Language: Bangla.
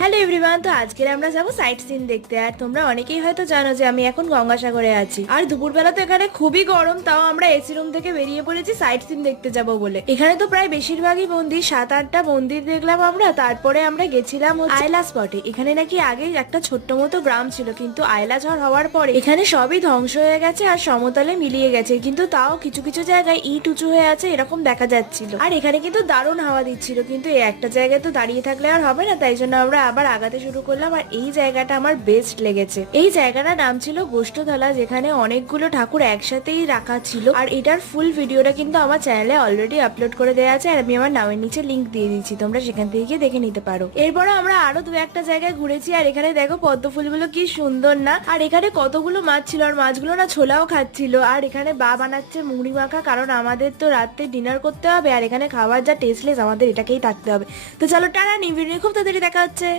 হ্যালো এভরিওয়ান, তো আজকের আমরা যাবো সাইট সিন দেখতে। আর তোমরা অনেকেই হয়তো জানো যে আমি এখন গঙ্গাসাগরে আছি। আর দুপুরবেলা তো এখানে খুবই গরম, তাও আমরা এসি রুম থেকে বেরিয়ে পড়েছি সাইট সিন দেখতে যাব বলে। এখানে তো প্রায় বেশিরভাগই মন্দির, 7-8টা মন্দির দেখলাম আমরা। তারপরে আমরা গেছিলাম আয়লা স্পটে। এখানে নাকি আগে একটা ছোট্ট মতো গ্রাম ছিল, কিন্তু আয়লা ঝড় হওয়ার পরে এখানে সবই ধ্বংস হয়ে গেছে আর সমতলে মিলিয়ে গেছে। কিন্তু তাও কিছু কিছু জায়গায় ইট উঁচু হয়ে আছে এরকম দেখা যাচ্ছিল। আর এখানে কিন্তু দারুণ হাওয়া দিচ্ছিল, কিন্তু এই একটা জায়গায় তো দাঁড়িয়ে থাকলে আর হবে না, তাই জন্য আমরা আবার আগাতে শুরু করলাম। আর এই জায়গাটা আমার বেস্ট লেগেছে। এই জায়গাটার নাম ছিল গোষ্ঠতলা, যেখানে অনেকগুলো ঠাকুর একসাথেই রাখা ছিল। আর এটার ফুল ভিডিওটা কিন্তু আমার চ্যানেলে অলরেডি আপলোড করে দেওয়া আছে, আর আমি আমার নামের নিচে লিংক দিয়ে দিচ্ছি, তোমরা সেখান থেকে গিয়ে দেখে নিতে পারো। এরপরে আমরা আরো দু একটা জায়গায় ঘুরেছি। আর এখানে দেখো পদ্ম ফুলগুলো কি সুন্দর না। আর এখানে কতগুলো মাছ ছিল, আর মাছগুলো না ছোলাও খাচ্ছিল। আর এখানে বা বানাচ্ছে মুড়ি মাখা, কারণ আমাদের তো রাত্রে ডিনার করতে হবে। আর এখানে খাবার যা টেস্টলেস, আমাদের এটাকেই থাকতে হবে। তো চলো টাটা, নিউ ভিডিও খুব তাড়াতাড়ি দেখা হচ্ছে।